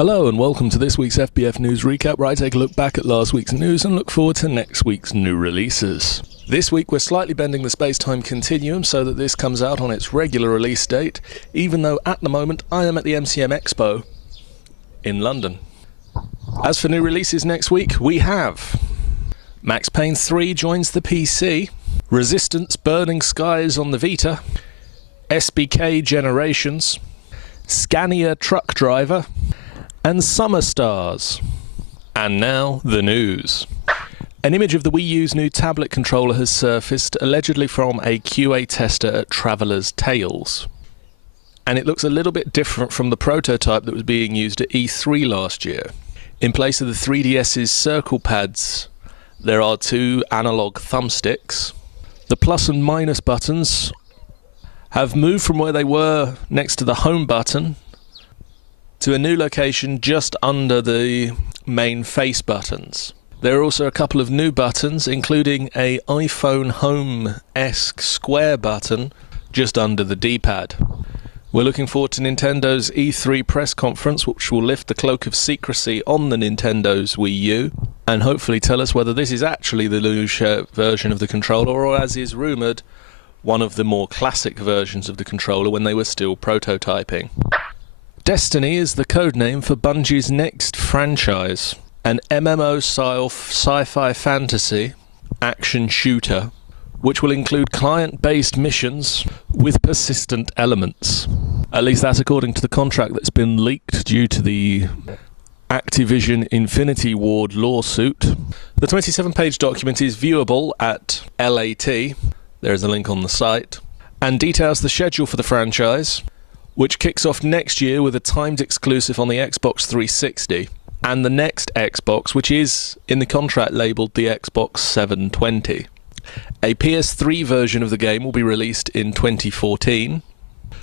Hello and welcome to this week's FBF News Recap, where I take a look back at last week's news and look forward to next week's new releases. This week we're slightly bending the space-time continuum so that this comes out on its regular release date, even though at the moment I am at the MCM Expo in London. As for new releases next week, we have Max Payne 3 joins the PC, Resistance Burning Skies on the Vita, SBK Generations, Scania Truck Driver, and Summer Stars. And now, the news. An image of the Wii U's new tablet controller has surfaced, allegedly from a QA tester at Traveller's Tales. And it looks a little bit different from the prototype that was being used at E3 last year. In place of the 3DS's circle pads, there are two analog thumbsticks. The plus and minus buttons have moved from where they were next to the home button to a new location just under the main face buttons. There are also a couple of new buttons, including a iPhone Home-esque square button just under the D-pad. We're looking forward to Nintendo's E3 press conference, which will lift the cloak of secrecy on the Nintendo's Wii U and hopefully tell us whether this is actually the new version of the controller, or, as is rumoured, one of the more classic versions of the controller when they were still prototyping. Destiny is the codename for Bungie's next franchise, an MMO-style sci-fi fantasy action shooter, which will include client-based missions with persistent elements. At least that's according to the contract that's been leaked due to the Activision Infinity Ward lawsuit. The 27-page document is viewable at LAT, there is a link on the site, and details the schedule for the franchise, which kicks off next year with a timed exclusive on the Xbox 360, and the next Xbox, which is in the contract labelled the Xbox 720. A PS3 version of the game will be released in 2014.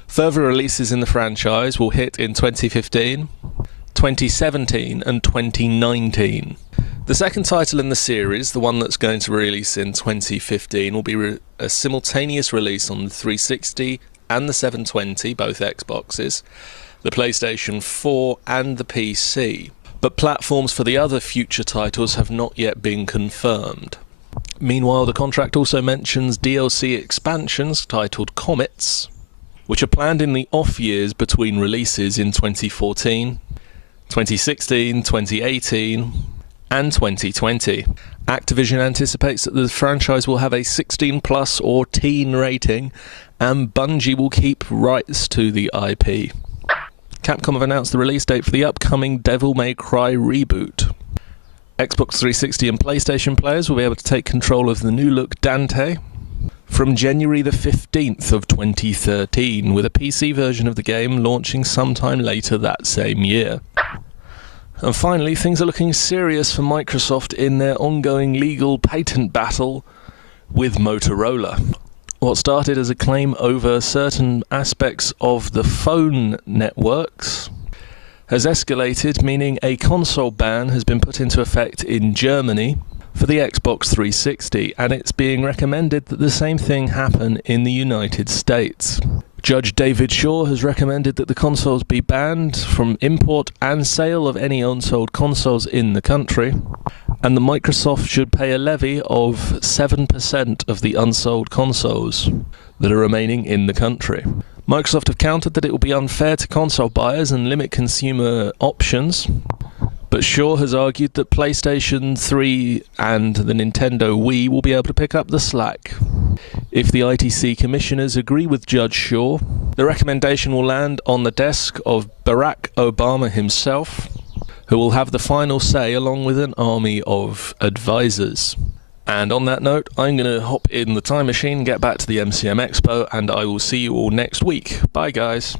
Further releases in the franchise will hit in 2015, 2017 and 2019. The second title in the series, the one that's going to release in 2015, will be a simultaneous release on the 360 and the 720, both Xboxes, the PlayStation 4 and the PC. But platforms for the other future titles have not yet been confirmed. Meanwhile, the contract also mentions DLC expansions titled Comets, which are planned in the off years between releases in 2014, 2016, 2018, and 2020. Activision anticipates that the franchise will have a 16+ or teen rating, and Bungie will keep rights to the IP. Capcom have announced the release date for the upcoming Devil May Cry reboot. Xbox 360 and PlayStation players will be able to take control of the new-look Dante from January the 15th of 2013, with a PC version of the game launching sometime later that same year. And finally, things are looking serious for Microsoft in their ongoing legal patent battle with Motorola. What started as a claim over certain aspects of the phone networks has escalated, meaning a console ban has been put into effect in Germany for the Xbox 360, and it's being recommended that the same thing happen in the United States. Judge David Shaw has recommended that the consoles be banned from import and sale of any unsold consoles in the country, and the Microsoft should pay a levy of 7% of the unsold consoles that are remaining in the country. Microsoft have countered that it will be unfair to console buyers and limit consumer options, but Shaw has argued that PlayStation 3 and the Nintendo Wii will be able to pick up the slack. If the ITC commissioners agree with Judge Shaw, the recommendation will land on the desk of Barack Obama himself, who will have the final say along with an army of advisors. And on that note, I'm going to hop in the time machine, get back to the MCM Expo, and I will see you all next week. Bye guys.